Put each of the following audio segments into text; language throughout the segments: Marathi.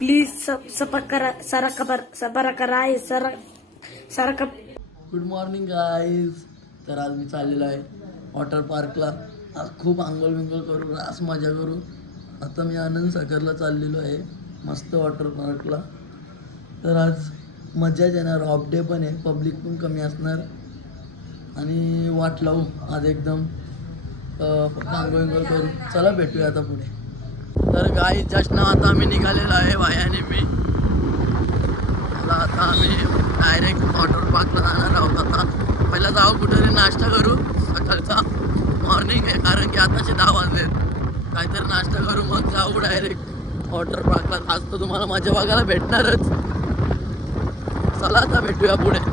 प्लीज सबरा करा सारखा. Good morning guys. तर आज मी चाललेलो आहे वॉटर पार्कला. आज खूप आंघोळ बिंघोळ करू, रास मजा करू. आता मी आनंद सागरला चाललेलो आहे मस्त वॉटर पार्कला. तर आज मजाच येणार. ऑफ डे पण आहे, पब्लिक पण कमी असणार आणि वाट लावू आज एकदम. फक्त आंघोळ बिंघोळ करू. चला भेटूया आता पुढे. तर गाई जस्ट ना आता आम्ही निघालेलो आहे भायाने मी. चला आता आम्ही डायरेक्ट वॉटर पार्कला जाणार आहोत. आता पहिला जाऊ कुठेतरी नाश्ता करू सकाळचा. मॉर्निंग आहे कारण की आताचे 10 वाजले. काहीतरी नाश्ता करू मग जाऊ डायरेक्ट वॉटर पार्कला. आज तर तुम्हाला मजा बघायला भेटणारच. चला आता भेटूया पुढे.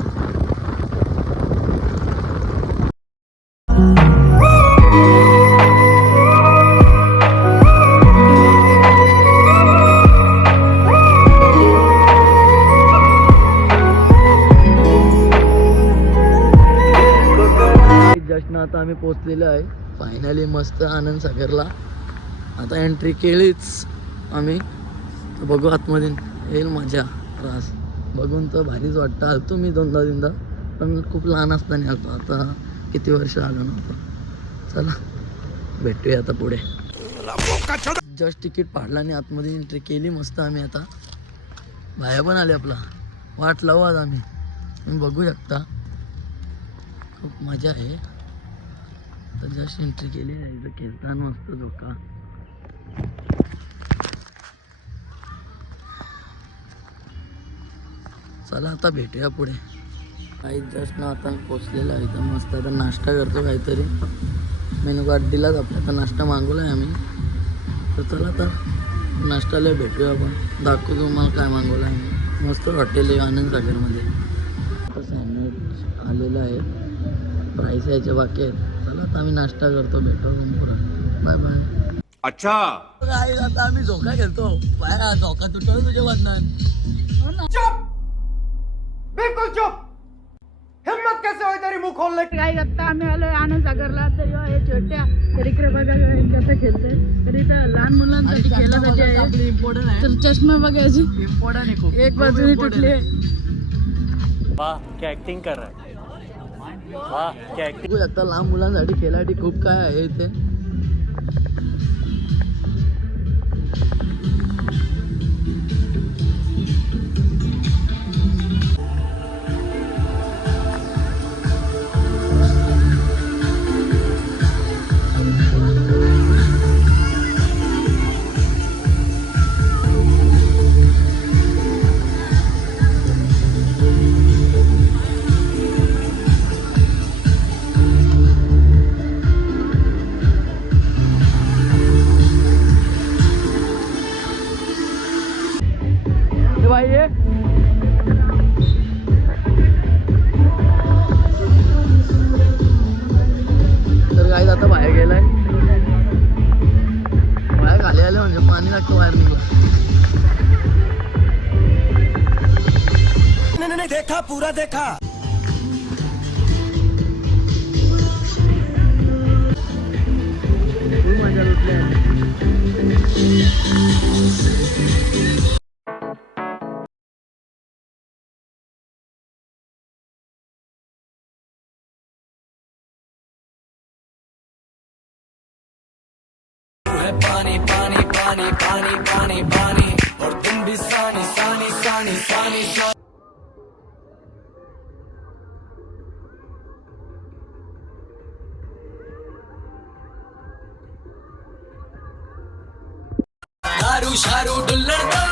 जस्ट ना आता आम्ही पोचलेलो आहे फायनली मस्त आनंद सागरला. आता एंट्री केलीच आम्ही. बघू आतमध्ये येईल मजा. रास बघून तर भारीच वाटतं. आलतो मी दोनदा पण खूप लहान असताना आलतो. आता किती वर्ष आलो नव्हतं. चला भेटूया आता पुढे. जस्ट तिकीट पाडला आणि आतमध्ये एंट्री केली मस्त आम्ही. आता बाहेर पण आले आपला. वाट लावू आज आम्ही. तुम्ही बघू शकता खूप मजा आहे. आता जस्ट एंट्री केली आहे. इथं खेळताना मस्त धोका. चला आता भेटूया पुढे. काही जस्ट ना आता पोचलेलं आहे इथं मस्त. आता नाश्ता करतो काहीतरी. मेनू कार्ड दिलाच आपल्या. आता नाश्ता मागवला आहे आम्ही. तर चला आता नाश्त्याला भेटूया आपण. दाखवतो तुम्हाला काय मागवलं आहे मी. मस्त हॉटेल आहे आनंद सागरमध्ये. आता सँडविच आलेलं आहे. प्राईस यायचे बाकी आहेत. चला आता आम्ही नाश्ता करतो. भेटू पुढं. Bye bye. अच्छा आता आम्ही झोका घेतो. बाय झोका तुटवलं तुझ्या वजनात. चुप, बिल्कुल चुप. हिम्मत कैसे होई तेरी मुंह खोलने की. काय आता आम्ही आलोय आनंद सागरला. तर हे छोट्या तरीकडे बघा कसं खेळते. तरी तर लहान मुलांसाठी खेळासाठी आहे. इम्पॉर्टंट आहे. तर चष्मा बघायची इम्पॉर्टंट आहे खूप. एक बाजूने तुटली. वाह क्या एक्टिंग कर रहा है. वाह क्या एक्टिंग. बघू शकता लहान मुलांसाठी खेळासाठी खूप काय आहे इथे. भाई ये तर गाईज आता बाहेर गेलाय. बाहेर खाली आले म्हणजे पाणी लागतं बाहेर निघलं. नहीं देखा पूरा देखा. खूप मजा लुटली आहे. पानी पानी पानी पानी पानी पानी और तुम भी सानी सानी सानी सानी दारू शारू डुल्लण दो.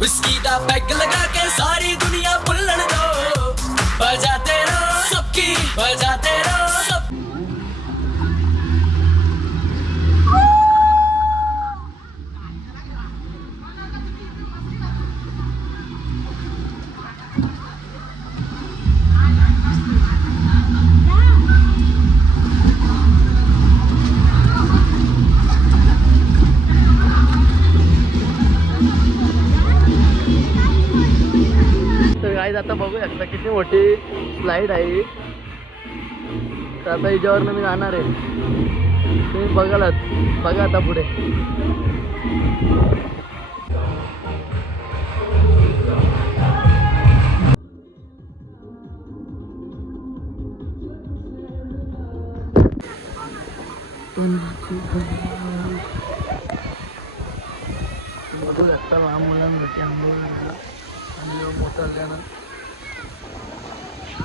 विस्की दा पैग लगा के सारी दुनिया बुल्लण दो. बजाते रहो सबकी बजाते रहो सब. आता बघू शकता किती मोठी स्लाईड आहे. तर आता हिच्यावरनं मी जाणार आहे. तुम्ही बघा आता पुढे. बघू लागता लहान मुलांसाठी आंघोळ घालायला आणि मोठा असल्यानं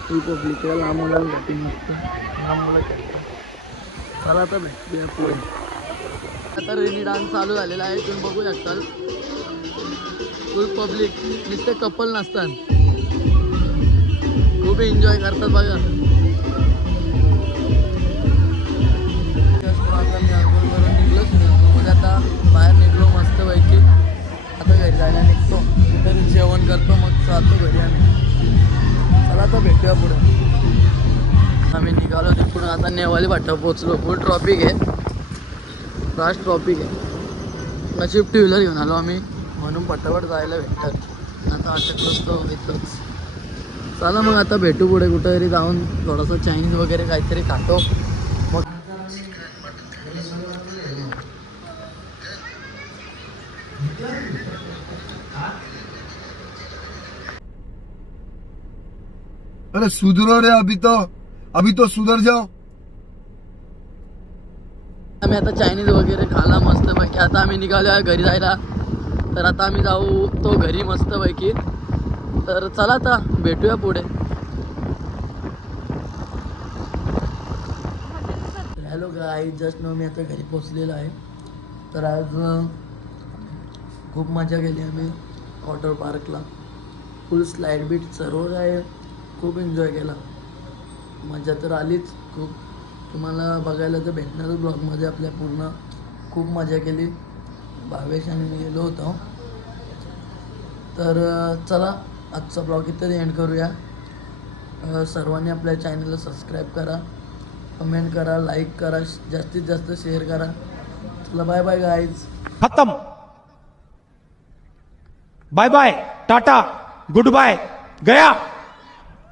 फुल पब्लिकला लहान मुलांसाठी मस्त लहान मुलं खेळतात. चला आता भेटूया पुढे. आता रेनी डान्स चालू झालेला आहे, तुम्ही बघू शकताल. फुल पब्लिक, नुसते कपल नसतात, खूप एन्जॉय करतात बघा. आता मी आंघोळ करून निघलोच म्हणजे आता बाहेर निघलो मस्त पैकी. आता घरी जायला निघतो, तरी जेवण करतो मग चालतो घरी आम्ही. चला आता भेटूया पुढे. आम्ही निघालो तिकडून आता नेवाली फाटा पोचलो. फुल ट्रॉफिक आहे, रास्ट ट्रॉफिक आहे. नशीब टू व्हीलर घेऊन आलो आम्ही म्हणून पटापट जायला भेटतात. आता अटकलोच तो इथंच. चला मग आता भेटू पुढे कुठेतरी जाऊन थोडंसं चायनीज वगैरे काहीतरी खातो मग. अरे सुधरो रे, अभी तो सुधर जाओ. आम्ही आता चायनीज वगैरे खाला मस्त पैकी. आता आम्ही निघालो आहे घरी जायला. तर आता आम्ही जाऊ तो घरी मस्त पैकी. तर चला आता भेटूया पुढे. हॅलो गाईज, जस्ट नो मी आता घरी पोचलेलो आहे. तर आज खूप मजा केली आम्ही वॉटर पार्कला. फुल स्लाईड बीट सर्व आहे, खूप एन्जॉय केला. मजा तर आलीच खूप. तुम्हाला बघायला तर भेटणारच ब्लॉगमध्ये आपल्या पूर्ण. खूप मजा केली. भावेश आणि मी गेलो होतो. तर चला आजचा ब्लॉग इथं एंड करूया. सर्वांनी आपल्या चॅनलला सबस्क्राईब करा, कमेंट करा, लाईक करा, जास्तीत जास्त शेअर करा. चला बाय बाय गाईज. खत्म. Bye bye, tata, goodbye, गया.